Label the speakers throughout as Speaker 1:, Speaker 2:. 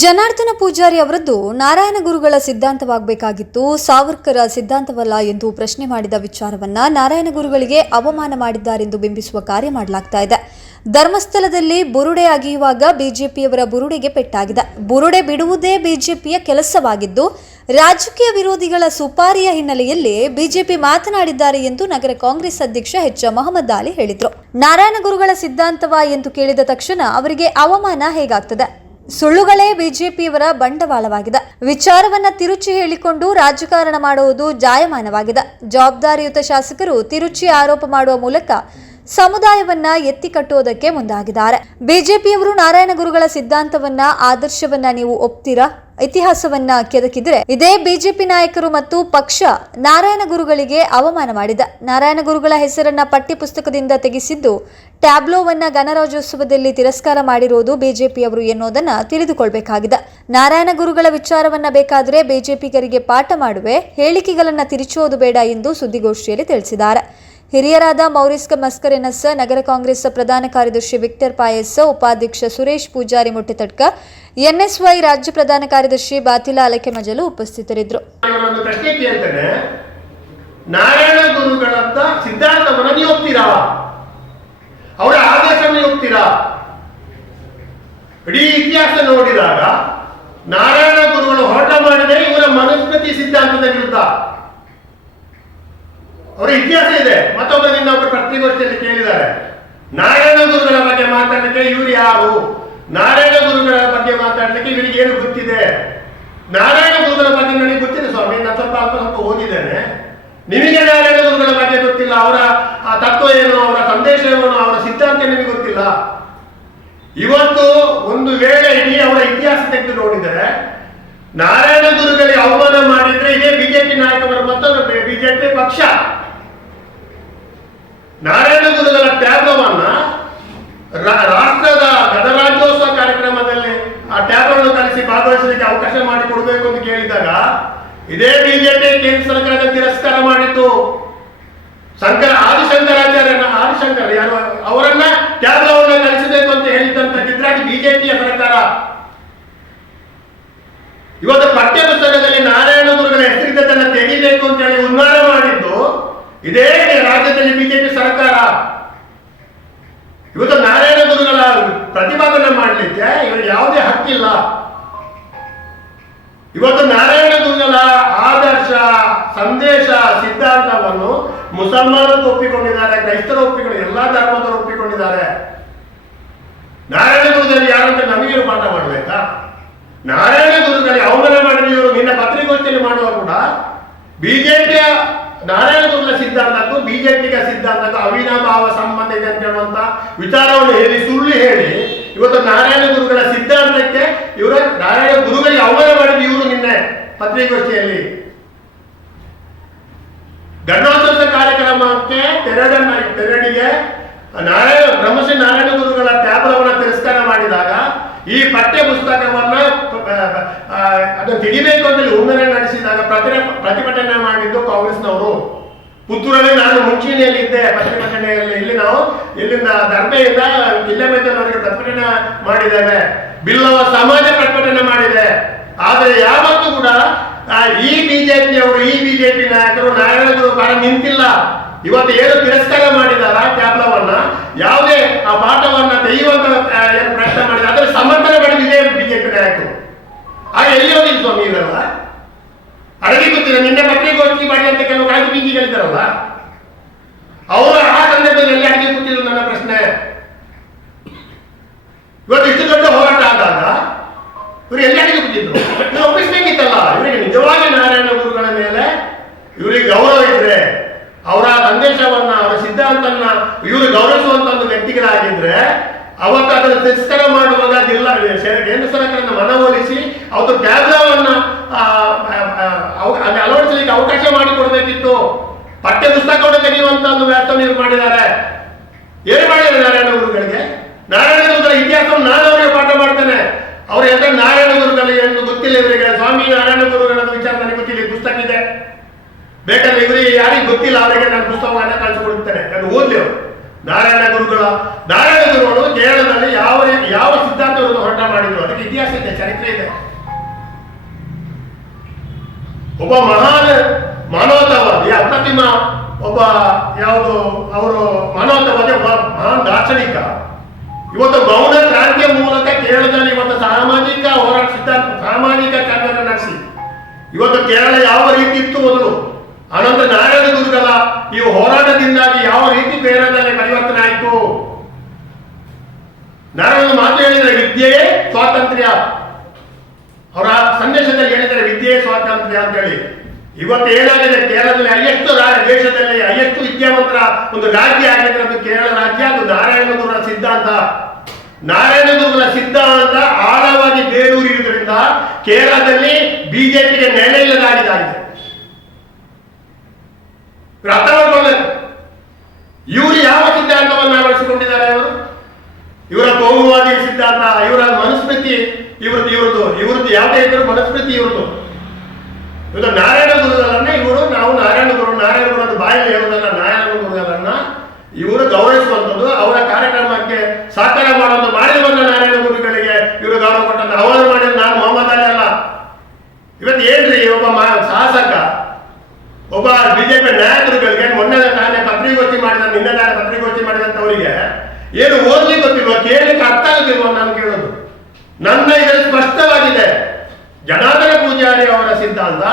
Speaker 1: ಜನಾರ್ದನ ಪೂಜಾರಿ ಅವರದ್ದು ನಾರಾಯಣ ಗುರುಗಳ ಸಿದ್ಧಾಂತವಾಗಬೇಕಾಗಿತ್ತು. ಸಾವರ್ಕರ ಸಿದ್ಧಾಂತವಲ್ಲ ಎಂದು ಪ್ರಶ್ನೆ ಮಾಡಿದ ವಿಚಾರವನ್ನ ನಾರಾಯಣ ಗುರುಗಳಿಗೆ ಅವಮಾನ ಮಾಡಿದ್ದಾರೆಂದು ಬಿಂಬಿಸುವ ಕಾರ್ಯ ಮಾಡಲಾಗ್ತಾ ಇದೆ. ಧರ್ಮಸ್ಥಳದಲ್ಲಿ ಬುರುಡೆ ಅಗಿಯುವಾಗ ಬಿಜೆಪಿಯವರ ಬುರುಡೆಗೆ ಪೆಟ್ಟಾಗಿದೆ. ಬುರುಡೆ ಬಿಡುವುದೇ ಬಿಜೆಪಿಯ ಕೆಲಸವಾಗಿದ್ದು, ರಾಜಕೀಯ ವಿರೋಧಿಗಳ ಸುಪಾರಿಯ ಹಿನ್ನೆಲೆಯಲ್ಲಿ ಬಿಜೆಪಿ ಮಾತನಾಡಿದ್ದಾರೆ ಎಂದು ನಗರ ಕಾಂಗ್ರೆಸ್ ಅಧ್ಯಕ್ಷ ಎಚ್. ಮೊಹಮ್ಮದ್ ಅಲಿ ಹೇಳಿದರು. ನಾರಾಯಣ ಗುರುಗಳ ಸಿದ್ಧಾಂತವ ಎಂದು ಕೇಳಿದ ತಕ್ಷಣ ಅವರಿಗೆ ಅವಮಾನ ಹೇಗಾಗ್ತದೆ? ಸುಳ್ಳುಗಳೇ ಬಿಜೆಪಿಯವರ ಬಂಡವಾಳವಾಗಿದೆ. ವಿಚಾರವನ್ನ ತಿರುಚಿ ಹೇಳಿಕೊಂಡು ರಾಜಕಾರಣ ಮಾಡುವುದು ಜಾಯಮಾನವಾಗಿದೆ. ಜವಾಬ್ದಾರಿಯುತ ಶಾಸಕರು ತಿರುಚಿ ಆರೋಪ ಮಾಡುವ ಮೂಲಕ ಸಮುದಾಯವನ್ನ ಎತ್ತಿ ಕಟ್ಟುವುದಕ್ಕೆ ಮುಂದಾಗಿದ್ದಾರೆ. ಬಿಜೆಪಿಯವರು ನಾರಾಯಣ ಗುರುಗಳ ಸಿದ್ಧಾಂತವನ್ನ, ಆದರ್ಶವನ್ನ ನೀವು ಒಪ್ತೀರಾ? ಇತಿಹಾಸವನ್ನ ಕೆದಕಿದ್ರೆ ಇದೇ ಬಿಜೆಪಿ ನಾಯಕರು ಮತ್ತು ಪಕ್ಷ ನಾರಾಯಣ ಗುರುಗಳಿಗೆ ಅವಮಾನ ಮಾಡಿದ. ನಾರಾಯಣ ಗುರುಗಳ ಹೆಸರನ್ನ ಪಠ್ಯ ಪುಸ್ತಕದಿಂದ ತೆಗೆಸಿದ್ದು, ಟ್ಯಾಬ್ಲೋವನ್ನ ಗಣರಾಜ್ಯೋತ್ಸವದಲ್ಲಿ ತಿರಸ್ಕಾರ ಮಾಡಿರುವುದು ಬಿಜೆಪಿಯವರು ಎನ್ನುವುದನ್ನ ತಿಳಿದುಕೊಳ್ಬೇಕಾಗಿದೆ. ನಾರಾಯಣ ಗುರುಗಳ ವಿಚಾರವನ್ನ ಬೇಕಾದರೆ ಬಿಜೆಪಿಗರಿಗೆ ಪಾಠ ಮಾಡುವೆ, ಹೇಳಿಕೆಗಳನ್ನ ತಿರುಚುವುದು ಬೇಡ ಎಂದು ಸುದ್ದಿಗೋಷ್ಠಿಯಲ್ಲಿ ತಿಳಿಸಿದ್ದಾರೆ. ಹಿರಿಯರಾದ ಮೌರಿಸ್ಕ ಮಸ್ಕರೆನಸ್, ನಗರ ಕಾಂಗ್ರೆಸ್ ಪ್ರಧಾನ ಕಾರ್ಯದರ್ಶಿ ವಿಕ್ಟರ್ ಪಾಯಸ್, ಉಪಾಧ್ಯಕ್ಷ ಸುರೇಶ್ ಪೂಜಾರಿ ಮುಟ್ಟೆತಡ್ಕ ಎನ್ಎಸ್ವೈ ರಾಜ್ಯ ಪ್ರಧಾನ ಕಾರ್ಯದರ್ಶಿ ಬಾತಿಲ ಅಲಕೆ ಮಜಲು ಉಪಸ್ಥಿತರಿದ್ದರು.
Speaker 2: ನಾರಾಯಣ ಗುರುಗಳಂತ ಸಿದ್ಧಾಂತವನ್ನು ನೀವು ಹೋಗ್ತೀರಾ ಅವರ ಆದೇಶವನ್ನು ಒಪ್ತೀರಾ? ಇಡೀ ಇತಿಹಾಸ ನೋಡಿದಾಗ ನಾರಾಯಣ ಗುರುಗಳು ಹೋರಾಟ ಮಾಡಿದರೆ ಇವರ ಮನುಸ್ಮೃತಿ ಸಿದ್ಧಾಂತದ ವಿರುದ್ಧ. ಅವರ ಇತಿಹಾಸ ಇದೆ. ಮತ್ತೊಬ್ಬರಿಂದ ಒಬ್ಬರು ಪತ್ರಿಕೋಷ್ಠಿಯಲ್ಲಿ ಕೇಳಿದ್ದಾರೆ. ನಾರಾಯಣ ಗುರುಗಳ ಬಗ್ಗೆ ಮಾತಾಡಲಿಕ್ಕೆ ಇವರು ಯಾರು? ನಾರಾಯಣ ಗುರುಗಳ ಬಗ್ಗೆ ಮಾತಾಡಲಿಕ್ಕೆ ಇವರಿಗೆ ಏನು ಗೊತ್ತಿದೆ? ನಾರಾಯಣ ಗುರುಗಳ ಬಗ್ಗೆ ನನಗೆ ಗೊತ್ತಿದೆ ಸ್ವಾಮಿ, ನಾನು ಸ್ವಲ್ಪ ಅಲ್ಪ ಸ್ವಲ್ಪ ಓದಿದ್ದೇನೆ. ನಿಮಗೆ ನಾರಾಯಣ ಗುರುಗಳ ಬಗ್ಗೆ ಗೊತ್ತಿಲ್ಲ, ಅವರ ಆ ತತ್ವ ಏನು, ಅವರ ಸಂದೇಶ ಏನು, ಅವರ ಸಿದ್ಧಾಂತ ನಿಮಗೆ ಗೊತ್ತಿಲ್ಲ? ಇವತ್ತು ಒಂದು ವೇಳೆ ಇಡೀ ಅವರ ಇತಿಹಾಸ ತೆಗೆದು ನೋಡಿದರೆ, ನಾರಾಯಣ ಗುರುಗಳಿಗೆ ಅವಮಾನ ಮಾಡಿದ್ರೆ ಇದೇ ಬಿಜೆಪಿ ನಾಯಕರು ಮತ್ತೊಂದು ಬಿಜೆಪಿ ಪಕ್ಷ. ನಾರಾಯಣ ಗುರುಗಳ ಟ್ಯಾಬ್ಲವನ್ನ ರಾಷ್ಟ್ರದ ಗಣರಾಜ್ಯೋತ್ಸವ ಕಾರ್ಯಕ್ರಮದಲ್ಲಿ ಆ ಟ್ಯಾಬ್ಗಳನ್ನು ಕಲಿಸಿ ಭಾಗವಹಿಸಲಿಕ್ಕೆ ಅವಕಾಶ ಮಾಡಿಕೊಡ್ಬೇಕು ಅಂತ ಕೇಳಿದಾಗ ಇದೇ ಬಿಜೆಪಿ ಕೇಂದ್ರ ಸರ್ಕಾರದ ತಿರಸ್ಕಾರ ಮಾಡಿತ್ತು. ಶಂಕರ, ಆದಿಶಂಕರಾಚಾರ್ಯನ, ಆದಿಶಂಕರ ಯಾರು, ಅವರನ್ನ ಟ್ಯಾಬ್ಲವನ್ನ ಕಲಿಸಬೇಕು ಅಂತ ಹೇಳಿದಂತ ಚಿತ್ರಾಗಿ ಬಿಜೆಪಿಯ ಸರ್ಕಾರ. ಇವತ್ತು ಪಠ್ಯ ಪುಸ್ತಕದಲ್ಲಿ ನಾರಾಯಣ ಗುರುಗಳ ಹೆಸರಿದ್ದದನ್ನ ತೆಗಿಬೇಕು ಅಂತ ಹೇಳಿ ಉನ್ನಾರ ಮಾಡಿದ್ದು, ಇದೇ ರಾಜ್ಯದಲ್ಲಿ ಬಿಜೆಪಿ ಸರ್ಕಾರ? ಇವತ್ತು ನಾರಾಯಣ ಗುರುಗಳ ಪ್ರತಿಪಾದನೆ ಮಾಡಲಿಕ್ಕೆ ಇವರು ಯಾವುದೇ ಹಕ್ಕಿಲ್ಲ. ಇವತ್ತು ನಾರಾಯಣ ಗುರುಗಳ ಆದರ್ಶ, ಸಂದೇಶ, ಸಿದ್ಧಾಂತವನ್ನು ಮುಸಲ್ಮಾನರು ಒಪ್ಪಿಕೊಂಡಿದ್ದಾರೆ, ಕ್ರೈಸ್ತರು ಒಪ್ಪಿಕೊಂಡಿದ್ದಾರೆ, ಎಲ್ಲಾ ಧರ್ಮದವರು ಒಪ್ಪಿಕೊಂಡಿದ್ದಾರೆ. ನಾರಾಯಣ ಗುರುದಲ್ಲಿ ಯಾರಂತ ನಮಗೆ ಪಾಠ ಮಾಡಬೇಕಾ ನಾರಾಯಣ ಗುರುಗಳಿಗೆ ಅವಮಾನ ಮಾಡಿದ ಇವರು ನಿನ್ನ ಪತ್ರಿಕೋಷ್ಠಿಯಲ್ಲಿ ಮಾಡುವ ಕೂಡ ಬಿಜೆಪಿಯ ನಾರಾಯಣ ಗುರುಗಳ ಸಿದ್ಧಾಂತಕ್ಕೂ ಬಿಜೆಪಿಗೆ ಸಿದ್ಧಾಂತದ ಅವಿನಾಭಾವ ಸಂಬಂಧ ಇದೆ ಅಂತ ಹೇಳುವಂತ ವಿಚಾರವನ್ನು ಹೇಳಿ, ಸುಳ್ಳು ಹೇಳಿ, ಇವತ್ತು ನಾರಾಯಣ ಗುರುಗಳ ಸಿದ್ಧಾಂತಕ್ಕೆ ಇವರ ನಾರಾಯಣ ಗುರುಗಳಿಗೆ ಅವಮಾನ ಮಾಡಿದ ಇವರು ನಿನ್ನೆ ಪತ್ರಿಕೋಷ್ಠಿಯಲ್ಲಿ ಗಣೋತ್ಸವ ಕಾರ್ಯಕ್ರಮಕ್ಕೆ ತೆರಡನ್ನ, ತೆರಡಿಗೆ ನಾರಾಯಣ, ಬ್ರಹ್ಮಶ್ರೀ ನಾರಾಯಣ ಗುರುಗಳ ಟ್ಯಾಬ್ಲವನ್ನ ತಿರಸ್ಕಾರ ಮಾಡಿದಾಗ ಈ ಪಠ್ಯ ಪುಸ್ತಕವನ್ನ ಅದನ್ನು ತೆಗಿಬೇಕು ಅಂತ ಹುನ್ನರೆ ನಡೆಸಿದಾಗ ಪ್ರತಿ ಪ್ರತಿಭಟನೆ ಮಾಡಿದ್ದು ಕಾಂಗ್ರೆಸ್ನವರು. ಪುತ್ತೂರಲ್ಲಿ ನಾನು ಮುಂಚೂಣಿಯಲ್ಲಿ ಇದ್ದೆ ಪ್ರತಿಭಟನೆಯಲ್ಲಿ ಇಲ್ಲಿ ನಾವು ಇಲ್ಲಿಂದ ಧರ್ಮೆಯಿಂದ ನನಗೆ ಪ್ರತಿಭಟನೆ ಮಾಡಿದ್ದೇವೆ. ಬಿಲ್ಲವ ಸಮಾಜ ಪ್ರತಿಭಟನೆ ಮಾಡಿದೆ. ಆದರೆ ಯಾವತ್ತೂ ಕೂಡ ಈ ಬಿಜೆಪಿಯವರು, ಈ ಬಿಜೆಪಿ ನಾಯಕರು ನಾಯಕರು ಪರ ನಿಂತಿಲ್ಲ. ಇವತ್ತು ಏನು ತಿರಸ್ಕಾರ ಮಾಡಿದಾರ ಕ್ಯಾಬ್ಲವನ್ನ ಯಾವುದೇ ಆ ಪಾಠವನ್ನ ತೆಗೆಯುವಂತ ಏನು ಪ್ರಯತ್ನ ಮಾಡಿದ, ಅದರ ಸಮರ್ಥನೆ ಪಡೆದಿದೆ ಬಿಜೆಪಿ ನಾಯಕರು. ಆಗ ಎಲ್ಲಿ ಹೋಗಿದ್ದು ಸ್ವಾಮಿ ಇವರೆಲ್ಲ. ಅಡಗಿ ಗೊತ್ತಿಲ್ಲ, ನಿನ್ನೆ ಪತ್ರಿಕೋಷ್ಠಿ ಮಾಡಿ ಅಂತ ಕೆಲವು ಕಾಯ್ದು ಬೀಜಿ ಹೇಳಿದಾರಲ್ಲ ಅವರು ಆ ಸಂದರ್ಭದಲ್ಲಿ ಅಡಿಗೆ ಕೂತಿದ್ರು ನನ್ನ ಪ್ರಶ್ನೆ? ಇವತ್ತು ಇಷ್ಟು ದೊಡ್ಡ ಹೋರಾಟ ಆದಾಗ ಇವರು ಎಲ್ಲಿ ಅಡಿಗೆ ಕೂತಿದ್ರು? ನೀವು ಒಪ್ಪಿಸ್ಬೇಕಿತ್ತಲ್ಲ ಇವರಿಗೆ ನಿಜವಾಗಿ ನಾರಾಯಣ ಗುರುಗಳ ಮೇಲೆ ಇವರಿಗೆ ಗೌರವ ಇದ್ರೆ, ಅವರ ಸಂದೇಶವನ್ನ, ಅವರ ಸಿದ್ಧಾಂತನ ಇವರು ಗೌರವಿಸುವಂತ ಒಂದು ವ್ಯಕ್ತಿಗಳಾಗಿದ್ರೆ, ಅವತ್ತು ಅದನ್ನು ತಿರಸ್ಕಾರ ಮಾಡುವಾಗ ಜಿಲ್ಲಾ ಕೇಂದ್ರ ಸರ್ಕಾರನ ಮನವೊಲಿಸಿ ಅವತ್ತು ಟ್ಯಾಬ್ಲವನ್ನ ಆ, ಆ, ಆ, ಅವ- ಅಲ್ಲಿ ಅಳವಡಿಸಲಿಕ್ಕೆ ಅವಕಾಶ ಮಾಡಿಕೊಡ್ಬೇಕಿತ್ತು ಪಠ್ಯ ಪುಸ್ತಕವನ್ನು ತೆಗೆಯುವಂತ ಒಂದು ವ್ಯವಸ್ಥೆ ಇವ್ರು ಮಾಡಿದ್ದಾರೆ. ಏನು ಮಾಡಿದ್ದಾರೆ ನಾರಾಯಣ ಗುರುಗಳಿಗೆ? ನಾರಾಯಣ ಗುರುಗಳ ಇತಿಹಾಸವನ್ನು ನಾನು ಅವರಿಗೆ ಪಾಠ ಮಾಡ್ತೇನೆ. ಅವರು ಎಂದ್ರೆ ನಾರಾಯಣ ಗುರುಗಳಿಗೆ ಎಂದು ಗೊತ್ತಿಲ್ಲ ಇವರಿಗೆ. ಸ್ವಾಮಿ ನಾರಾಯಣ ಗುರುಗಳ ವಿಚಾರ ನನಗೆ ಗೊತ್ತಿಲ್ಲ ಪುಸ್ತಕ ಇದೆ. ಬೇಕಾದ್ರೆ ಇವರಿಗೆ ಯಾರಿಗೆ ಗೊತ್ತಿಲ್ಲ, ಅವರಿಗೆ ನಾನು ಪುಸ್ತಕವನ್ನ ಕಳಿಸಿಕೊಡುತ್ತೇನೆ. ಅದು ಓದ್ಲಿ ನಾರಾಯಣ ಗುರುಗಳ, ನಾರಾಯಣ ಗುರುಗಳು ಕೇರಳದಲ್ಲಿ ಯಾವ ಯಾವ ಸಿದ್ಧಾಂತವನ್ನು ಹೊರಟ ಮಾಡಿದ್ರು? ಅದಕ್ಕೆ ಇತಿಹಾಸ ಇದೆ, ಚರಿತ್ರೆ ಇದೆ. ಒಬ್ಬ ಮಹಾನ್ ಮಾನವತಾವಾದಿ ಅಪ್ರತಿಮ ಒಬ್ಬ ಯಾವುದು ಅವರು ಮಾನವತಾವಾದಿ ಒಬ್ಬ ಮಹಾನ್ ದಾರ್ಶನಿಕ. ಇವತ್ತು ಮೌನ ಕ್ರಾಂತಿಯ ಮೂಲಕ ಕೇರಳದಲ್ಲಿ ಇವತ್ತು ಸಾಮಾಜಿಕ ಹೋರಾಟ ಸಿದ್ಧಾಂತ, ಸಾಮಾಜಿಕ ಚಾಂದ್ರ ನಡೆಸಿ. ಇವತ್ತು ಕೇರಳ ಯಾವ ರೀತಿ ಇತ್ತು ಮೊದಲು? ಅನಂತ ನಾರಾಯಣ ಗುರುಗಳ ಈ ಹೋರಾಟದಿಂದಾಗಿ ಯಾವ ರೀತಿ ಕೇರಳದಲ್ಲಿ ಪರಿವರ್ತನೆ ಆಯಿತು? ನಾರಾಯಣ ಮಾತು ಹೇಳಿದರೆ, ವಿದ್ಯೆಯೇ ಸ್ವಾತಂತ್ರ್ಯ. ಅವರ ಸಂದೇಶದಲ್ಲಿ ಹೇಳಿದರೆ, ವಿದ್ಯೆಯೇ ಸ್ವಾತಂತ್ರ್ಯ ಅಂತ ಹೇಳಿ ಇವತ್ತು ಏನಾಗಿದೆ ಕೇರಳದಲ್ಲಿ ಹೈಯೆಸ್ಟ್ ದೇಶದಲ್ಲಿ ಹೈಯೆಸ್ಟ್ ವಿದ್ಯಾವಂತರ ಒಂದು ರಾಜ್ಯ ಆಗಿದೆ ಅದು ಕೇರಳ ರಾಜ್ಯ, ಅದು ನಾರಾಯಣ ಗುರುಗಳ ಸಿದ್ಧಾಂತ. ನಾರಾಯಣ ಗುರುಗಳ ಸಿದ್ಧಾಂತ ಆಳವಾಗಿ ಬೇರೂರಿರುವುದರಿಂದ ಕೇರಳದಲ್ಲಿ ಬಿಜೆಪಿಗೆ ನೆಲೆ ಇಲ್ಲದಾಗಿದೆ. ಇವ್ರು ಅರ್ಥ ಮಾಡ್ಕೊಳ್ಬೇಕು ಇವರು ಯಾವ ಸಿದ್ಧಾಂತವನ್ನು ಅಳವಡಿಸಿಕೊಂಡಿದ್ದಾರೆ ಅವರು? ಇವರ ಕೋಮುವಾದಿ ಸಿದ್ಧಾಂತ, ಇವರ ಮನುಸ್ಮೃತಿ, ಇವ್ರದ್ದು ಇವ್ರದ್ದು ಇವ್ರದ್ದು ಯಾವುದೇ ಇದ್ರು ಮನುಸ್ಮೃತಿ ಇವ್ರದ್ದು. ಇವತ್ತು ನಾರಾಯಣ ಗುರುಗಳನ್ನ ಇವರು ನಾವು ನಾರಾಯಣ ಗುರು ನಾರಾಯಣ ಗುರುಗಳ ಬಾಯಲ್ಲಿ ಹೇಳುವುದಲ್ಲ ನಾರಾಯಣ ಗುರುಗಳನ್ನ ಇವರು ಗೌರವಿಸುವಂಥದ್ದು ಅವರ ಕಾರ್ಯಕ್ರಮಕ್ಕೆ ಸಹಕಾರ ಮಾಡೋದು ಮಾಡಿರುವಂತ ನಾರಾಯಣ ಗುರುಗಳಿಗೆ ಇವರು ಗೌರವ ಕೊಟ್ಟಂತ ಅವರು ಮಾಡಿದ ನಾನು ಮೊಹಮ್ಮದ್ ಅಲಿ ಅಲ್ಲ ಇವತ್ತು ಏನ್ರಿ ಒಬ್ಬ ಮಾ- ಶಾಸಕ ಒಬ್ಬ ಬಿಜೆಪಿ ನಾಯಕರುಗಳಿಗೆ ಮೊನ್ನೆ ತಾನೇ ಪತ್ರಿಕೋಷ್ಠಿ ಮಾಡಿದ, ನಿನ್ನೆ ನಾನು ಪತ್ರಿಕೋಷ್ಠಿ ಮಾಡಿದಂಥವರಿಗೆ ಏನು ಓದ್ಲಿಕ್ಕೆ ಗೊತ್ತಿಲ್ವ? ಕೇಳಲಿಕ್ಕೆ ಅರ್ಥ ಆಗುತ್ತಿಲ್ವ ನಾನು ಕೇಳೋದು. ನನ್ನ ಇದರಲ್ಲಿ ಸ್ಪಷ್ಟವಾಗಿದೆ. ಜನಾರ್ದನ ಪೂಜಾರಿ ಅವರ ಸಿದ್ಧಾಂತ,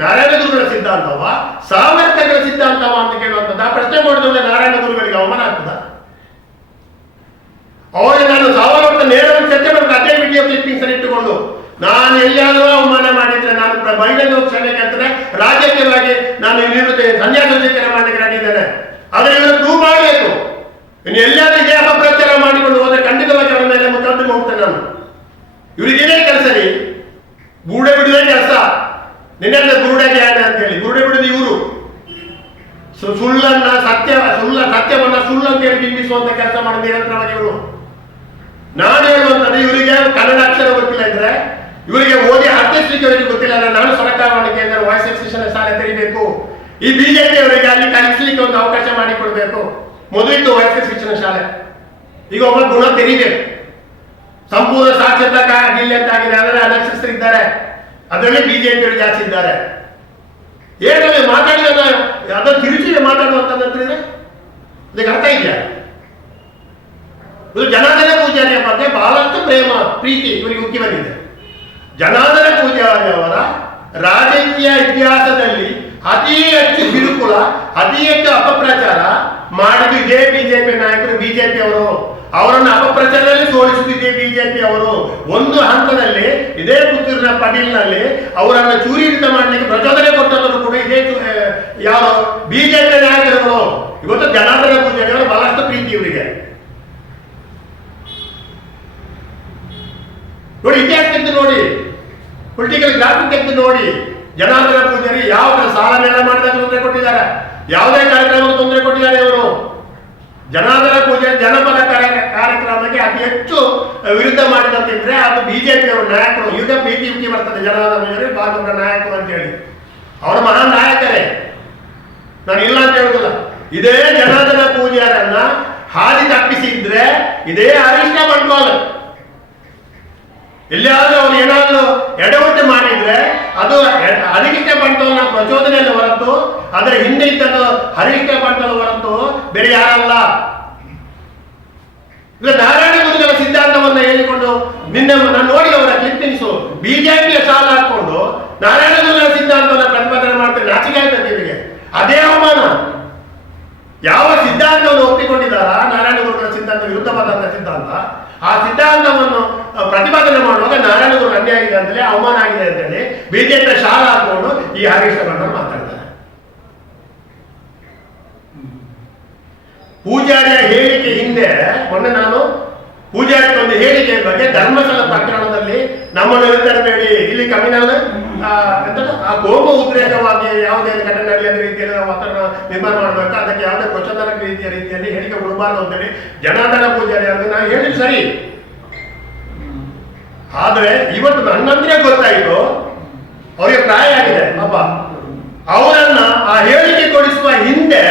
Speaker 2: ನಾರಾಯಣ ಗುರುಗಳ ಸಿದ್ಧಾಂತವ, ಸಾಮರ್ಥ್ಯಗಳ ಸಿದ್ಧಾಂತವ ಅಂತ ಕೇಳುವಂಥದ್ದು. ಆ ಪ್ರಶ್ನೆ ಮಾಡಿದ್ರೆ ನಾರಾಯಣ ಗುರುಗಳಿಗೆ ಅವಮಾನ ಆಗ್ತದ? ಅವರಿಗೆ ನಾನು ಸಾವಿರ ನೇರವಾಗಿ ಚರ್ಚೆ ಮಾಡಿದ್ರೆ ಅದೇ ವಿಡಿಯೋ ಕ್ಲಿಪ್ಪಿಂಗ್ಸ್ ಇಟ್ಟುಕೊಂಡು ನಾನು ಎಲ್ಲಿಯಾದರೂ ಅವಮಾನ ಮಾಡಿದ್ರೆ ನಾನು ಬಹಿರಂಗ ಕ್ಷಮೆ ಕೇಳ್ತೇನೆ. ರಾಜಕೀಯವಾಗಿ ನಾನು ಇಲ್ಲಿರುತ್ತೆ ಸನ್ಯಾಸ ಸ್ವೀಕಾರ ಮಾಡಲಿಕ್ಕೆ ನಾನಿದ್ದೇನೆ ಆದರೆ ಇವರು ಪ್ರೂವ್ ಮಾಡಬೇಕು. ಇನ್ನು ಎಲ್ಲಿಯಾದ್ರೂ ಇದೇ ಅಪಪ್ರಚಾರ ಮಾಡಿಕೊಂಡು ಹೋದ್ರೆ ಖಂಡಿತವಾಗಿ ಅವರ ಮೇಲೆ ಮುಖಾಂತರ ಹೋಗ್ತೇನೆ ನಾನು. ಇವ್ರಿಗೆ ಇದೇ ಕೆಲಸ ರೀ. ಗೂಡೆ ಬಿಡುವುದೇ ಕೆಲಸ. ನಿನ್ನೆಲ್ಲ ಗುರುಡೆ ಜ್ಞಾನ ಅಂತ ಹೇಳಿ. ಗೂಡೆ ಬಿಡುದು ಇವರು. ಸುಳ್ಳನ್ನ ಸತ್ಯ ಸುಳ್ಳ ಸತ್ಯವನ್ನ ಸುಳ್ಳು ಅಂತ ಹೇಳಿ ಬಿಂಬಿಸುವಂತ ಕೆಲಸ ಮಾಡಿ ನಿರಂತರವಾಗಿ ಇವರು. ನಾನು ಹೇಳುವಂತದ್ದು ಇವರಿಗೆ ಕನ್ನಡ ಅಕ್ಷರ ಗೊತ್ತಿಲ್ಲ ಇದ್ರೆ ಇವರಿಗೆ ಓದಿ ಅರ್ಥಿಸ್ಲಿಕ್ಕೆ ಅವರಿಗೆ ಗೊತ್ತಿಲ್ಲ, ಅಂದ್ರೆ ನಾನು ಸರ್ಕಾರವನ್ನು ಕೇಂದ್ರ ವಾಯ್ಸ್ ಎಕ್ಸಿಷನ್ ಶಾಲೆ ತೆರಿಬೇಕು. ಈ ಬಿಜೆಪಿ ಅವರಿಗೆ ಅಲ್ಲಿ ಕಲಿಸ್ಲಿಕ್ಕೆ ಒಂದು ಅವಕಾಶ ಮಾಡಿಕೊಡ್ಬೇಕು ಮೊದಲಿತ್ತು ವಯಸ್ಸ ಶಿಕ್ಷಣ ಶಾಲೆ. ಈಗ ಒಬ್ಬ ಗುಣ ತೆರಿಬೇಕು. ಸಂಪೂರ್ಣ ಸಾಕ್ಷರತಾ ಕಾ- ಜಿಲ್ಲೆ ಅಂತ ಆಗಿದೆ ಅದರಲ್ಲಿ ಇದ್ದಾರೆ. ಅದರಲ್ಲಿ ಬಿಜೆಪಿಯವರು ಜಾಸ್ತಿ ಇದ್ದಾರೆ. ಏನಲ್ಲಿ ಮಾತಾಡಿದ ಅದನ್ನು ತಿರುಚಿ ಮಾತಾಡುವಂತಂದ್ರೆ ಅದಕ್ಕೆ ಅರ್ಥ ಇದೆಯಾ? ಇದು ಜನಾರ್ದನ ಪೂಜಾರಿಯ ಬಗ್ಗೆ ಬಹಳಷ್ಟು ಪ್ರೇಮ, ಪ್ರೀತಿ ಇವರಿಗೆ ಉಕ್ಕಿ ಬಂದಿದೆ. ಜನಾರ್ದನ ಪೂಜಾರಿಯವರ ರಾಜಕೀಯ ಇತಿಹಾಸದಲ್ಲಿ ಅತಿ ಹೆಚ್ಚು ಕಿರುಕುಳ, ಅತಿ ಹೆಚ್ಚು ಅಪಪ್ರಚಾರ ಮಾಡಿದ್ದು ಇದೇ ಬಿಜೆಪಿ ನಾಯಕರು, ಬಿಜೆಪಿ ಅವರು. ಅವರನ್ನು ಅಪಪ್ರಚಾರದಲ್ಲಿ ಸೋಲಿಸುತ್ತಿದ್ದೇ ಬಿಜೆಪಿ ಅವರು. ಒಂದು ಹಂತದಲ್ಲಿ, ಇದೇ ಪುತ್ತೂರಿನ ಪಟೀಲ್ನಲ್ಲಿ ಅವರನ್ನು ಚೂರಿಯುತ ಮಾಡಲಿಕ್ಕೆ ಪ್ರಚೋದನೆ ಕೊಟ್ಟವರು ಕೂಡ ಇದೇ ಯಾವ ಬಿಜೆಪಿ ನಾಯಕರುಗಳು. ಇವತ್ತು ಜನಾರ್ದನ ಪೂಜಾರಿಯವರು ಬಹಳಷ್ಟು ಪ್ರೀತಿ ಇವರಿಗೆ. ನೋಡಿ ಇತಿಹಾಸ ನೋಡಿ. ಪೊಲಿಟಿಕಲ್ ಗ್ರಾಫಿಕ್ ತೆಗೆದು ನೋಡಿ, ಜನಾರ್ದನ ಪೂಜಾರಿ ಯಾವ ಸಾಲ ಮೇಳ ಮಾಡಿದಾಗ ತೊಂದರೆ ಕೊಟ್ಟಿದ್ದಾರೆ. ಯಾವುದೇ ಕಾರ್ಯಕ್ರಮಕ್ಕೆ ತೊಂದರೆ ಕೊಟ್ಟಿದ್ದಾರೆ ಇವರು. ಜನಾರ್ದನ ಪೂಜಾರಿ ಜನಪದ ಕಾರ್ಯ, ಕಾರ್ಯಕ್ರಮಕ್ಕೆ ಅತಿ ಹೆಚ್ಚು ವಿರುದ್ಧ ಮಾಡಿದಂತಿದ್ರೆ ಅದು ಬಿಜೆಪಿ ಅವರ ನಾಯಕರು ಈಗ ಬಿಜೆಪಿ ಬರ್ತದೆ ಜನಾರ್ದನ ಪೂಜಾರಿ, ಭಾಗವತ ನಾಯಕರು ಅಂತ ಹೇಳಿ ಅವರ ಮಹಾನ್ ನಾಯಕರೇ. ನಾನು ಇಲ್ಲ ಅಂತ ಹೇಳುದಿಲ್ಲ. ಇದೇ ಜನಾರ್ದನ ಪೂಜಾರನ್ನ ಹಾದಿ ತಪ್ಪಿಸಿದ್ರೆ ಇದೇ ಅರಿಷ್ಟ ಬಂಡವಾಳ ಎಲ್ಲಿಯಾದ್ರೂ ಅವ್ರು ಏನಾದ್ರೂ ಎಡವಟ್ಟು ಮಾಡಿದ್ರೆ ಅದು ಹರಿಕೆ ಹರಿಷ್ಟ ಬಂಟೋಲ್ನ ಪ್ರಚೋದನೆಯಲ್ಲಿ ಹೊರತು, ಅದರ ಹಿಂದೆ ಇದ್ದದ್ದು ಹರಿಷ್ಟ ಬಂಟಲ್ ಹೊರತು ಬೇರೆ ಯಾರಲ್ಲ. ಇಲ್ಲ, ನಾರಾಯಣ ಗುರುಗಳ ಸಿದ್ಧಾಂತವನ್ನ ಹೇಳಿಕೊಂಡು ನಿನ್ನೆ ನಾನು ನೋಡಿ ಅವರ ಕ್ಲಿಪ್ಪಿಂಗ್ಸು ಬಿಜೆಪಿಯ ಸಾಲ ಹಾಕೊಂಡು ನಾರಾಯಣ ಗುರುಗಳ ಸಿದ್ಧಾಂತವನ್ನು ಪ್ರತಿಪಾದನೆ ಮಾಡ್ತಾರೆ ನಾಚಿಕೆ ಆಗ್ತದೆ ನಿಮಗೆ? ಅದೇ ಅವಮಾನ. ಯಾವ ಸಿದ್ಧಾಂತವನ್ನು ಒಪ್ಪಿಕೊಂಡಿದ್ದಾರ ನಾರಾಯಣ ಗುರುಗಳ ಸಿದ್ಧಾಂತ ವಿರುದ್ಧವಾದಂತಹ ಸಿದ್ಧಾಂತ ಆ ಸಿದ್ಧಾಂತವನ್ನು ಆ, ಪ್ರತಿಪಾದನೆ ನಾರಾಯಣಗುರು ನಾರಾಯಣ ಗುರು ಅನ್ಯಾಯ ಆಗಿದೆ ಅಂತಲೇ ಅವಮಾನ ಆಗಿದೆ ಅಂತೇಳಿ ಬಿಜೆಪಿ ಶಾಲ ಹಾಕೊಂಡು ಈ ಹರೀಶ್ ಗೌಡರು ಮಾತಾಡ್ತಾರೆ. ಪೂಜಾರಿಯ ಹೇಳಿಕೆ ಹಿಂದೆ, ಮೊನ್ನೆ ನಾನು ಪೂಜಾರಿ ಒಂದು ಹೇಳಿಕೆ ಬಗ್ಗೆ ಧರ್ಮಸ್ಥಳ ಪ್ರಕರಣದಲ್ಲಿ ನಮ್ಮನ್ನು ವಿತರಬೇಡಿ ಇಲ್ಲಿ ಕಮಿನಲ್ ಆ ಕೋಪ ಉದ್ರೇಕವಾಗಿ ಯಾವುದೇ ಘಟನೆ ನಡೆಯದ ರೀತಿಯಲ್ಲಿ ನಾವು ವಾತಾವರಣ ನಿರ್ಮಾಣ ಮಾಡಬೇಕು. ಅದಕ್ಕೆ ಯಾವುದೇ ಪ್ರಚೋದನಕ ರೀತಿಯ ರೀತಿಯಲ್ಲಿ ಹೇಳಿಕೆ ಕೊಡಬಾರ್ದು ಅಂತೇಳಿ ಜನಾರ್ದನ ಪೂಜಾರಿ ಅಂತ ನಾನು ಹೇಳಿದ್ದು ಸರಿ. ಆದ್ರೆ ಇವತ್ತು ನನ್ನಂದ್ರೆ ಗೊತ್ತಾಯಿತು. ಅವರಿಗೆ ಪ್ರಾಯ ಆಗಿದೆ. ಅಪ್ಪ, ಅವರನ್ನ ಆ ಹೇಳಿಕೆ ಕೊಡಿಸುವ ಹಿಂದೆ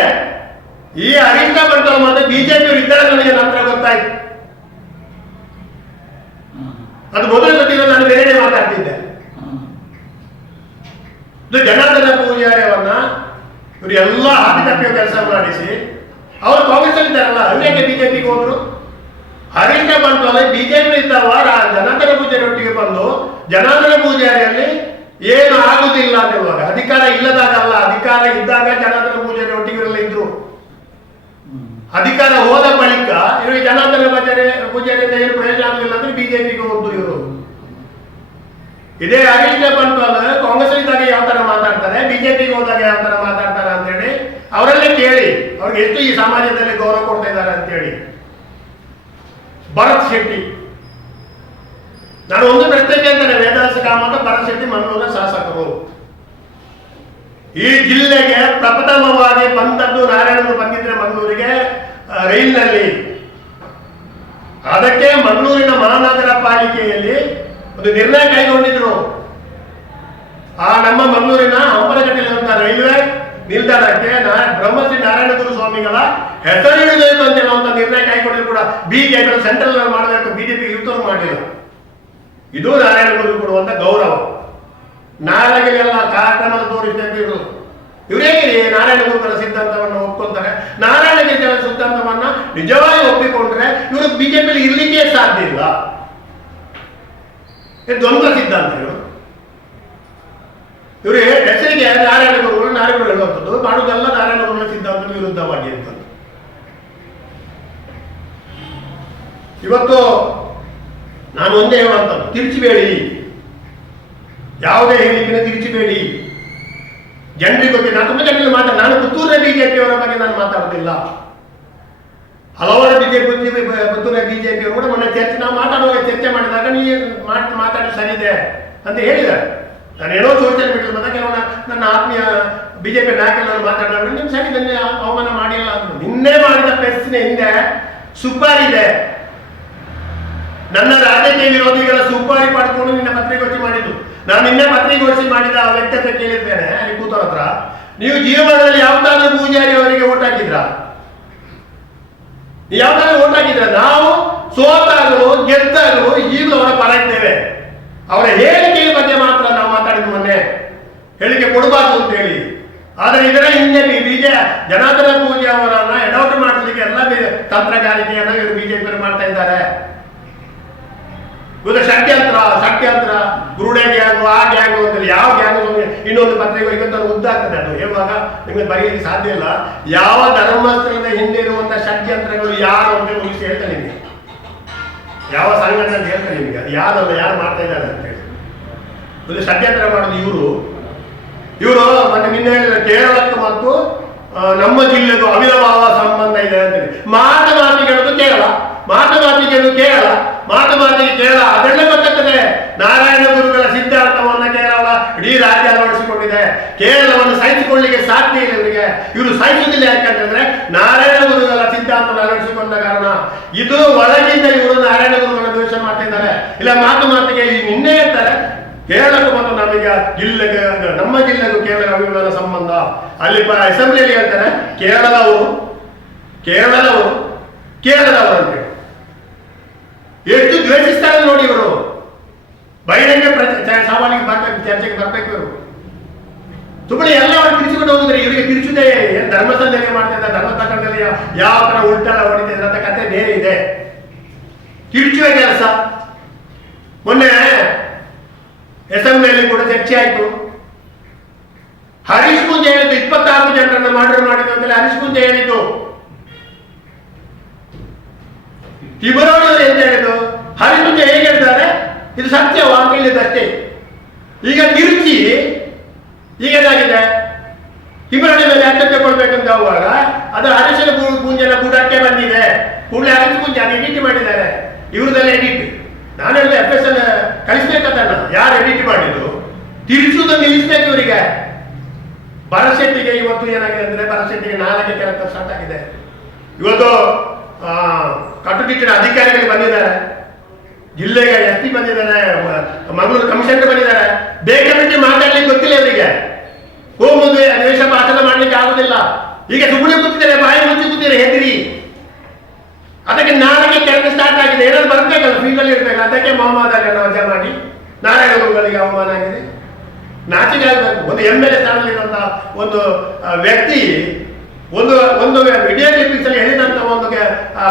Speaker 2: ಈ ಅರಿಷ್ಟ ಬರ್ತಾರೆ ಮತ್ತೆ ಬಿಜೆಪಿ ಇದ್ದಾರೆ ನನಗೆ ನಂತರ ಗೊತ್ತಾಯ್ತು. ಅದು ಮೊದಲು ಗೊತ್ತಿಲ್ಲ ನಾನು ಬೇರೆ ಮಾತಾಡ್ತಿದ್ದೆ. ಇದು ಜನಾರ್ದನ ಪೂಜಾರಿಯವನ್ನ ಇವರು ಎಲ್ಲ ತಪ್ಪಿಯೋ ಕೆಲಸ ಮಾಡಿಸಿ, ಅವರು ಕಾಂಗ್ರೆಸ್ ಅಲ್ಲಿ ಇದ್ದಾರಲ್ಲ ಅವ್ರೇಕೆ ಬಿಜೆಪಿಗೆ ಹೋದ್ರು. ಹರೀಶ ಅಲ್ಲಿ ಬಿಜೆಪಿ ಇದ್ದವ ರಾ- ಜನಾರ್ದನ ಪೂಜಾರಿ ಒಟ್ಟಿಗೆ ಬಂದು ಜನಾಂಗನ ಪೂಜಾರಿಯಲ್ಲಿ ಏನು ಆಗುದಿಲ್ಲ ಅಂತ ಇವಾಗ ಅಧಿಕಾರ ಇಲ್ಲದಾಗಲ್ಲ, ಅಧಿಕಾರ ಇದ್ದಾಗ ಜನಾಂಗನ ಪೂಜಾರಿ ಒಟ್ಟಿಗೆ ಇವರೆಲ್ಲ ಇದ್ರು. ಅಧಿಕಾರ ಹೋದ ಬಳಿಕ ಇವರಿಗೆ ಜನಾಂಗನ ಪೂಜಾರಿ, ಪೂಜಾರಿಯಿಂದ ಏನು ಪ್ರಯೋಜನ ಆಗಲಿಲ್ಲ ಅಂದ್ರೆ ಬಿಜೆಪಿಗೆ ಹೋದ್ರು ಇವರು. ಇದೇ ಅರಿಷ್ಣ ಬಂತು ಅಲ್ಲ ಕಾಂಗ್ರೆಸ್ ಇದ್ದಾಗ ಯಾವ ತರ ಮಾತಾಡ್ತಾರೆ, ಬಿಜೆಪಿಗೆ ಹೋದಾಗ ಯಾವ ತರ ಮಾತಾಡ್ತಾರೆ ಅಂತ ಹೇಳಿ ಅವರಲ್ಲೇ ಕೇಳಿ, ಅವ್ರಿಗೆ ಎಷ್ಟು ಈ ಸಮಾಜದಲ್ಲಿ ಗೌರವ ಕೊಡ್ತಾ ಇದ್ದಾರೆ ಅಂತ ಹೇಳಿ ಭರತ್ ಶೆಟ್ಟಿ. ನಾನು ಒಂದು ಪ್ರಶ್ನೆ ಕೇಳ್ತೇನೆ ವೇದಾಸ ಕಾಮತ ಭರತ್ ಶೆಟ್ಟಿ ಮಂಗಳೂರಿನ ಶಾಸಕರು ಈ ಜಿಲ್ಲೆಗೆ ಪ್ರಪ್ರಥಮವಾಗಿ ಬಂದದ್ದು ನಾರಾಯಣರು ಬಂದಿದ್ರೆ ಮಂಗಳೂರಿಗೆ ರೈಲ್ನಲ್ಲಿ. ಅದಕ್ಕೆ ಮಂಗಳೂರಿನ ಮಹಾನಗರ ಪಾಲಿಕೆಯಲ್ಲಿ ಒಂದು ನಿರ್ಣಯ ಕೈಗೊಂಡಿದ್ರು. ಆ, ನಮ್ಮ ಮಂಗಳೂರಿನ ಹಂಪನಕಟ್ಟೆಯಲ್ಲಿರುವಂತಹ ರೈಲ್ವೆ ನಿಲ್ದಾಣಕ್ಕೆ ಬ್ರಹ್ಮಶ್ರೀ ನಾರಾಯಣ ಗುರು ಸ್ವಾಮಿಗಳ ಹೆಸರಿಡಬೇಕು ಅಂತ ಹೇಳುವಂತ ನಿರ್ಣಯ ಕೈಗೊಂಡಿದ್ರು ಕೂಡ ಬಿಜೆಪಿ ಸೆಂಟ್ರಲ್ನಲ್ಲಿ ಮಾಡಬೇಕು ಬಿಜೆಪಿ ಯುತರು ಮಾಡಿಲ್ಲ ಇದು ನಾರಾಯಣ ಗುರು ಕೊಡುವಂತ ಗೌರವ. ನಾಳೆಗೆಲ್ಲ ಕಾರ್ಯಕ್ರಮ ತೋರಿಸಬೇಕು ಇವರು ಇವರೇ ನಾರಾಯಣ ಗುರುಗಳ ಸಿದ್ಧಾಂತವನ್ನು ಒಪ್ಕೊಂತಾರೆ. ನಾರಾಯಣ ಗುರುಗಳ ಸಿದ್ಧಾಂತವನ್ನ ನಿಜವಾಗಿ ಒಪ್ಪಿಕೊಂಡ್ರೆ ಇವರು ಬಿಜೆಪಿಲಿ ಇರ್ಲಿಕ್ಕೆ ಸಾಧ್ಯ ಇಲ್ಲ. ದ್ವಂದ್ವ ಸಿದ್ಧಾಂತ ಇವರು. ಇವರು ಹೆಸರಿಗೆ ನಾರಾಯಣ ಮಾಡುವುದಲ್ಲ ನಾರಾಯಣ ಸಿದ್ಧಾಂತದ ವಿರುದ್ಧವಾಗಿ ಅಂತ ಇವತ್ತು ನಾನು ಒಂದೇ ಹೇಳುವಂಥದ್ದು ತಿರುಚಬೇಡಿ. ಯಾವುದೇ ಹೇಳಿಕೆನ ತಿರುಚಬೇಡಿ. ಜನರಿಗೆ ಬಗ್ಗೆ ನಾನು ತುಂಬ ಜನರಿಗೆ ಮಾತಾಡ ನಾನು ಪುತ್ತೂರಿನ ಬಿಜೆಪಿಯವರ ಬಗ್ಗೆ ನಾನು ಮಾತಾಡೋದಿಲ್ಲ ಹಲವಾರು ಬಿಜೆಪಿ ಪುತ್ತೂರಿನ ಬಿಜೆಪಿಯವರು ಕೂಡ ಮೊನ್ನೆ ಚರ್ಚೆ, ನಾವು ಮಾತಾಡುವಾಗ ಚರ್ಚೆ ಮಾಡಿದಾಗ ನೀ ಮಾತಾಡೋ ಸರಿ ಇದೆ ಅಂತ ಹೇಳಿದ್ದಾರೆ. ನಾನು ಏನೋ ಸೋಷಿಯಲ್ ಮೀಡಿಯಾ ಬಂದಾಗ ಕೆಲವು ನನ್ನ ಆತ್ಮೀಯ ಬಿಜೆಪಿ ನಾಯಕರು ಮಾತಾಡಿದಾಗ ನಿಮ್ ಸರಿ, ನಿನ್ನೆ ಅವ- ಅವಮಾನ ಮಾಡಿಲ್ಲ ಅಂದ್ರು. ನಿನ್ನೆ ಮಾಡಿದ ಪ್ರಶ್ನೆ ಹಿಂದೆ ಸುಪಾರಿ ಇದೆ. ನನ್ನ ರಾಜಕೀಯ ವಿರೋಧಿಗಳ ಸುಪಾರಿ ಪಡ್ಕೊಂಡು ನಿನ್ನ ಪತ್ರಿಕೋಷ್ಠಿ ಮಾಡಿದ್ದು. ನಾನು ನಿನ್ನೆ ಪತ್ರಿಕೋಷ್ಠಿ ಮಾಡಿದ ಆ ವ್ಯಕ್ತಿ ಹತ್ರ ಕೇಳಿದ್ದೇನೆ, ಅಲ್ಲಿ ಕೂತವ್ರ ಹತ್ರ. ನೀವು ಜೀವನದಲ್ಲಿ ಯಾವ್ದಾದ್ರು ಪೂಜಾರಿ ಅವರಿಗೆ ಓಟ್ ಹಾಕಿದ್ರ? ಯಾವ್ದಾದ್ರು ಓಟ್ ಹಾಕಿದ್ರ? ನಾವು ಸೋತಾಗಲು, ಗೆದ್ದಾಗಲು ಈಗಲೂ ಅವರ ಪರ ಇದ್ದೇವೆ. ಅವರ ಹೇಳಿಕೆಯ ಬಗ್ಗೆ ಮಾತ್ರ ನಾವು ಮಾತಾಡಿದ ಮೊನ್ನೆ. ಹೇಳಿಕೆ ಕೊಡಬಾರ್ದು ಅಂತ ಹೇಳಿ ಆದರೆ ಇದರ ಹಿಂದೆ ಬಿಜೆ, ಜನಾರ್ದನ ಮೋದಿ ಅವರನ್ನ ಎಡವಟ್ಟು ಮಾಡಲಿಕ್ಕೆ ಎಲ್ಲ ತಂತ್ರಗಾರಿಕೆಯನ್ನ ಇವರು ಬಿಜೆಪಿ ಮಾಡ್ತಾ ಇದ್ದಾರೆ. ಇವತ್ತು ಷಡ್ಯಂತ್ರ ಷಡ್ಯಂತ್ರ. ಗುರುಡೆ ಗ್ಯಾಂಗು, ಆ ಗ್ಯಾಂಗು ಅಂತ ಯಾವ ಗ್ಯಾಂಗು ಇನ್ನೊಂದು ಪತ್ರಿಕೆ ಇವತ್ತು ಉದ್ದಾಗ್ತದೆ ಅದು. ಹೇಳುವಾಗ ನಿಮಗೆ ಬರೆಯಲಿಕ್ಕೆ ಸಾಧ್ಯ ಇಲ್ಲ. ಯಾವ ಧರ್ಮಸ್ಥಳದ ಹಿಂದೆ ಇರುವಂತ ಷಡ್ಯಂತ್ರಗಳು ಯಾರು ಅಂತ ಮುಗಿಸಿ ಹೇಳ್ತಾರೆ ನಿಮಗೆ. ಯಾವ ಸಂಘಟನೆ ಅಂತ ಹೇಳ್ತಾರೆ ನಿಮಗೆ. ಅದು ಯಾರಲ್ಲ ಯಾರು ಮಾಡ್ತಾ ಇದ್ದಾರೆ ಅಂತ ಹೇಳಿ. ಷಡ್ಯಂತ್ರ ಮಾಡೋದು ಇವರು. ಇವರು ಮತ್ತೆ ನಿನ್ನೆ ಹೇಳಿದ ಕೇರಳಕ್ಕೆ ಮತ್ತು ನಮ್ಮ ಜಿಲ್ಲೆಗೂ ಅವಿರಭಾವ ಸಂಬಂಧ ಇದೆ ಅಂತೇಳಿ. ಮಾತ ಮಾತಿಗೆಳದು ಕೇರಳ. ಮಾತ ಮಾತಿಗೆದು ಕೇರಳ. ಮಾತ ಮಾತಿಗೆ ಕೇರಳ ಅದೆಲ್ಲ ಗೊತ್ತಾಗ್ತದೆ. ನಾರಾಯಣ ಗುರುಗಳ ಸಿದ್ಧಾರ್ಥವನ್ನ ಕೇರಳ ಇಡೀ ರಾಜ್ಯ ಅಳವಡಿಸಿಕೊಂಡಿದೆ. ಕೇರಳವನ್ನು ಸಹಿಸಿಕೊಳ್ಳಿಕ್ಕೆ ಸಾಧ್ಯ ಇಲ್ಲ ಇವರಿಗೆ. ಇವರು ಸಹಿಸುವುದಿಲ್ಲ ಯಾಕಂತಂದ್ರೆ ನಾರಾಯಣ ಗುರುಗಳ ಸಿದ್ಧಾಂತವನ್ನು ಅಳವಡಿಸಿಕೊಂಡ ಕಾರಣ. ಇದು ಒಳಗಿಂದ ಇವರು ನಾರಾಯಣ ಗುರುಗಳ ದ್ವೇಷ ಮಾಡ್ತಿದ್ದಾರೆ. ಇಲ್ಲ, ಮಾತು ಮಾತಿಗೆ ನಿನ್ನೆ ಹೇಳ್ತಾರೆ. ಕೇರಳಕ್ಕೂ ಮತ್ತು ನಮಗೆ ಜಿಲ್ಲೆಗೆ ನಮ್ಮ ಜಿಲ್ಲೆಗೂ ಕೇರಳ ಅಭಿಮಾನ ಸಂಬಂಧ. ಅಲ್ಲಿ ಅಸೆಂಬ್ಲಿಯಲ್ಲಿ ಹೇಳ್ತಾರೆ ಕೇರಳವು ಕೇರಳವು ಹೇಳಿ. ಎಷ್ಟು ದ್ವೇಷಿಸ್ತಾರೆ ನೋಡಿ ಇವರು. ಬಹಿರಂಗ ಸವಾಲಿಗೆ ಬರ್ಬೇಕು ಚರ್ಚೆಗೆ ಬರ್ಬೇಕು ಇವರು. ಸುಮ್ಮನೆ ಎಲ್ಲ ಅವ್ರು ತಿರ್ಸಿಕೊಂಡು ಹೋಗಿದ್ರೆ ಇವರಿಗೆ ತಿರ್ಸುದೇ ಏನ್? ಧರ್ಮಸ್ಥಳದಲ್ಲಿ ಮಾಡ್ತಾ ಇದ್ದಾರೆ. ಧರ್ಮಸ್ಥಳದಲ್ಲಿ ಯಾವ- ತರ ಉಲ್ಟೆಲ್ಲ ಹೊಡಿತಿದ್ರೆ ಅಂತ ಕತೆ ಬೇರೆ ಇದೆ. ತಿರುಚುವ ಕೆಲಸ. ಮೊನ್ನೆ ಅಸೆಂಬ್ಲಿಯಲ್ಲಿ ಕೂಡ ಚರ್ಚೆ ಆಯಿತು. ಹರೀಶ್ ಮುಂದೆ ಹೇಳಿದ್ದು ಇಪ್ಪತ್ತಾರು ಜನರನ್ನು ಮರ್ಡರ್ ಮಾಡಿದ ಅಂತ ಹರೀಶ್ ಮುಂದೆ ಹೇಳಿದ್ದು. ತಿಬರೋಡಿ ಅವರು ಎಂತ ಹೇಳಿದ್ದು? ಹರೀಶ್ ಮುಂದೆ ಹೇಗೆ ಹೇಳ್ತಾರೆ? ಇದು ಸತ್ಯ ವಾಕಿಲ್ಲದ ಅಷ್ಟೇ. ಈಗ ತಿರುಚಿ, ಈಗ ಏನಾಗಿದೆ? ಮೇಲೆ ಅತ್ಯಂತ ಕೊಡ್ಬೇಕಂತ ಹೋಗುವಾಗ ಅದು ಹರೀಶನ ಪೂಂಜನ ಕೂಡಕ್ಕೆ ಬಂದಿದೆ. ಕೂಡಲೇ ಹರೀಶ್ ಪೂಂಜೆ ಅದು ಎಡಿಟ್ ಮಾಡಿದ್ದಾರೆ. ಇವ್ರದೆಲ್ಲ ಎಡಿಟ್ ನಾನೆಲ್ಲ ಎಫ್ ಎಸ್ ಎಲ್ ಕಳಿಸ್ಬೇಕಂತ ಯಾರು ಎಡಿಟ್ ಮಾಡಿದ್ರು ತಿರ್ಸುವುದು ನಿಲ್ಲಿಸ್ಬೇಕು ಇವರಿಗೆ. ಭರಶೆಟ್ಟಿಗೆ ಇವತ್ತು ಏನಾಗಿದೆ ಅಂದ್ರೆ ಭರಶೆಟ್ಟಿಗೆ ನಾಲ್ಕು ಕೆಲಸ ಸ್ಟಾರ್ಟ್ ಆಗಿದೆ. ಇವತ್ತು ಕಟ್ಟುನಿಟ್ಟಿನ ಅಧಿಕಾರಿಗಳು ಬಂದಿದ್ದಾರೆ. ಜಿಲ್ಲೆಗೆ ಎಸ್ ಪಿ ಬಂದಿದ್ದಾರೆ, ಮಂಗಳೂರು ಕಮಿಷನರ್ ಬಂದಿದ್ದಾರೆ. ಬೇಕಾಬಿಟ್ಟು ಮಾತಾಡ್ಲಿಕ್ಕೆ ಗೊತ್ತಿಲ್ಲ ಇವರಿಗೆ. ಹೋಗ್ಬೋದು ಅಧಿವೇಶನ ಭಾಷಣ ಮಾಡ್ಲಿಕ್ಕೆ ಆಗುದಿಲ್ಲ. ಈಗ ಸುಮ್ಮನೆ ಕೂತಿದ್ದಾರೆ, ಬಾಯಿ ಮುಚ್ಚಿ ಕೂತಿದ್ದಾರೆ, ಹೆದರಿ. ಅದಕ್ಕೆ ನಾಳೆಗೆ ಕೆಲಸ ಸ್ಟಾರ್ಟ್ ಆಗಿದೆ. ಏನಾದ್ರು ಬರ್ಬೇಕಲ್ಲ ಫೀಲ್ಡಲ್ಲಿ ಇರ್ಬೇಕು. ಅದಕ್ಕೆ ಅಲಿಯನ್ನು ವಜಾ ಮಾಡಿ ನಾರಾಯಣ ಗುರುಗಳಿಗೆ ಅವಮಾನ ಆಗಿದೆ. ನಾಚಿಕೆ ಆಗಬೇಕು. ಒಂದು ಎಂ ಎಲ್ ಎ ಸ್ಥಾನದಲ್ಲಿರುವಂತಹ ಒಂದು ವ್ಯಕ್ತಿ, ಒಂದು ಒಂದು ವಿಡಿಯೋ ಅಲ್ಲಿ ಹೇಳಿದಂತ ಒಂದು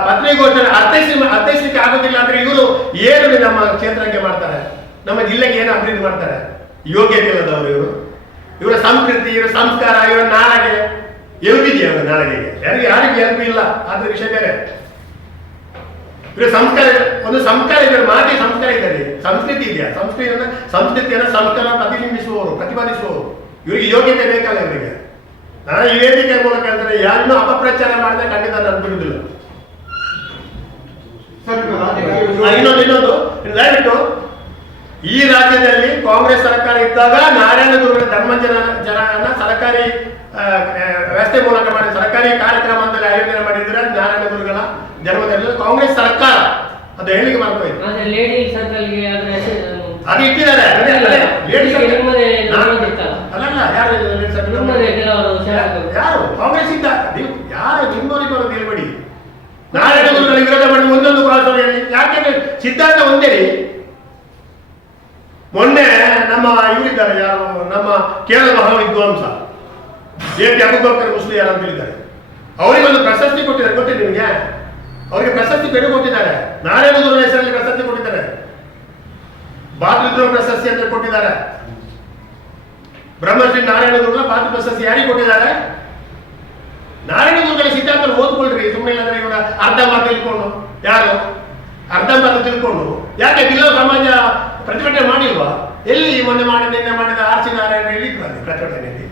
Speaker 2: ಪತ್ರಿಕೋಚನೆ ಅರ್ಥೈಸಿ, ಅರ್ಥೈಸಲಿಕ್ಕೆ ಆಗೋದಿಲ್ಲ ಅಂದ್ರೆ ಇವರು ಏನು ನಮ್ಮ ಕ್ಷೇತ್ರಕ್ಕೆ ಮಾಡ್ತಾರೆ? ನಮ್ಮ ಜಿಲ್ಲೆಗೆ ಏನು ಅಭಿವೃದ್ಧಿ ಮಾಡ್ತಾರೆ? ಯೋಗ್ಯತೆ ಇಲ್ಲದವರು ಇವರು. ಇವರ ಸಂಸ್ಕೃತಿ, ಇವರ ಸಂಸ್ಕಾರ, ಇವರ ನಾಳೆಗೆ. ಎಲ್ಪಿದೆಯವರು ನಾಳೆಗೆ? ಯಾರಿಗೆ ಯಾರಿಗೂ ಹೆಲ್ಪ್ ಇಲ್ಲ. ಆದ್ರೆ ವಿಷಯ ಬೇರೆ. ಇವರು ಸಂಸ್ಕಾರ ಒಂದು ಸಂಸ್ಕಾರ ಇದೆ ಮಾತಿ ಸಂಸ್ಕಾರ ಇದ್ದಾರೆ ಸಂಸ್ಕೃತಿ ಇದೆಯಾ? ಸಂಸ್ಕೃತಿ ಅಂದ್ರೆ ಸಂಸ್ಕೃತಿಯನ್ನು ಸಂಸ್ಕಾರ ಪ್ರತಿಬಿಂಬಿಸುವವರು ಪ್ರತಿಪಾದಿಸುವವರು. ಇವರಿಗೆ ಯೋಗ್ಯತೆ ಬೇಕಲ್ಲ ಇವರಿಗೆ. ನಾನು ಈ ವೇದಿಕೆ ಮೂಲಕ ಅಂದರೆ ಯಾರನ್ನೂ ಅಪಪ್ರಚಾರ ಮಾಡಿದ್ರೆ ಖಂಡಿತ ನಾನು ಬಿಡುವುದಿಲ್ಲ. ಇನ್ನೊಂದು ಇನ್ನೊಂದು. ದಯವಿಟ್ಟು ಈ ರಾಜ್ಯದಲ್ಲಿ ಕಾಂಗ್ರೆಸ್ ಸರ್ಕಾರ ಇದ್ದಾಗ ನಾರಾಯಣ ಗುರುಗಳ ಧರ್ಮಜನ ಜನನ ಸರ್ಕಾರಿ ವ್ಯವಸ್ಥೆ ಮೂಲಕ ಮಾಡಿ ಸರ್ಕಾರಿ ಕಾರ್ಯಕ್ರಮದಲ್ಲಿ ಆಯೋಜನೆ ಮಾಡಿದ್ರೆ ನಾರಾಯಣ ಗುರುಗಳ ಜನ್ಮದಲ್ಲಿ ಕಾಂಗ್ರೆಸ್ ಸರ್ಕಾರ. ಅದು ಹೇಳಿಕೆ ಮಾಡ್ಕೋಯ್ತು
Speaker 3: ಆದ್ರೆ ಲೇಡಿ ಸರ್ಕಲ್ಗೆ
Speaker 2: ಅದು ಇಟ್ಟಿದ್ದಾರೆ? ಅಲ್ಲಲ್ಲ ಯಾರು ಯಾರು? ಕಾಂಗ್ರೆಸ್ ಇದ್ದ. ನೀವು ಯಾರು ನಿಮ್ಮವರಿಗೆ ಬರೋದು ಹೇಳ್ಬೇಡಿ. ಗುರುಗಳ ವಿರೋಧ ಮಾಡಿ ಒಂದೊಂದು ಭಾಷೆಯಲ್ಲಿ ಯಾಕೆಂದ್ರೆ ಸಿದ್ಧಾಂತ ಒಂದೇ. ಮೊನ್ನೆ ನಮ್ಮ ಇವರಿದ್ದಾರೆ ಯಾರು? ನಮ್ಮ ಕೇರಳ ಮಹಾವಿದ್ವಾಂಸ ಎ ಟಿ ಅಬುಬಕರ್ ಮುಸ್ಲಿ ಯಾರು ಅಂತ ಹೇಳಿದ್ದಾರೆ. ಅವರಿಗೊಂದು ಪ್ರಶಸ್ತಿ ಕೊಟ್ಟಿದ್ದಾರೆ. ಗೊತ್ತಿದೆ ನಿಮಗೆ? ಅವರಿಗೆ ಪ್ರಶಸ್ತಿ ಬೇರೆ ಕೊಟ್ಟಿದ್ದಾರೆ. ನಾರಾಯಣ ಗುರು ಹೆಸರಲ್ಲಿ ಪ್ರಶಸ್ತಿ ಕೊಟ್ಟಿದ್ದಾರೆ. ಭಾತೃದ್ರೋಹ ಪ್ರಶಸ್ತಿ ಅಂತ ಕೊಟ್ಟಿದ್ದಾರೆ. ಬ್ರಹ್ಮಶ್ರೀ ನಾರಾಯಣ ಗುರುಗಳ ಬಾತೃ ಪ್ರಶಸ್ತಿ ಯಾರಿಗೆ ಕೊಟ್ಟಿದ್ದಾರೆ? ನಾರಾಯಣ ಗುರುಗಳ ಸಿದ್ಧಾಂತ ಓದ್ಕೊಳ್ರಿ ಸುಮ್ಮನೆ ಇಲ್ಲಾಂದ್ರೆ ಇವರ ಅರ್ಧ ಮಾತು ತಿಳ್ಕೊಂಡು. ಯಾರು? ಅರ್ಧ ಮಾತು ತಿಳ್ಕೊಂಡು. ಯಾಕೆ ಬಿಲ್ಲೋ ಸಮಾಜ ಪ್ರತಿಭಟನೆ ಮಾಡಿಲ್ವಾ? ಎಲ್ಲಿ ಮೊನ್ನೆ ಮಾಡಿ ನಿನ್ನೆ ಮಾಡಿದ ಆರ್ ಸಿ ನಾರಾಯಣ ಹೇಳಿ ಪ್ರತಿಭಟನೆ?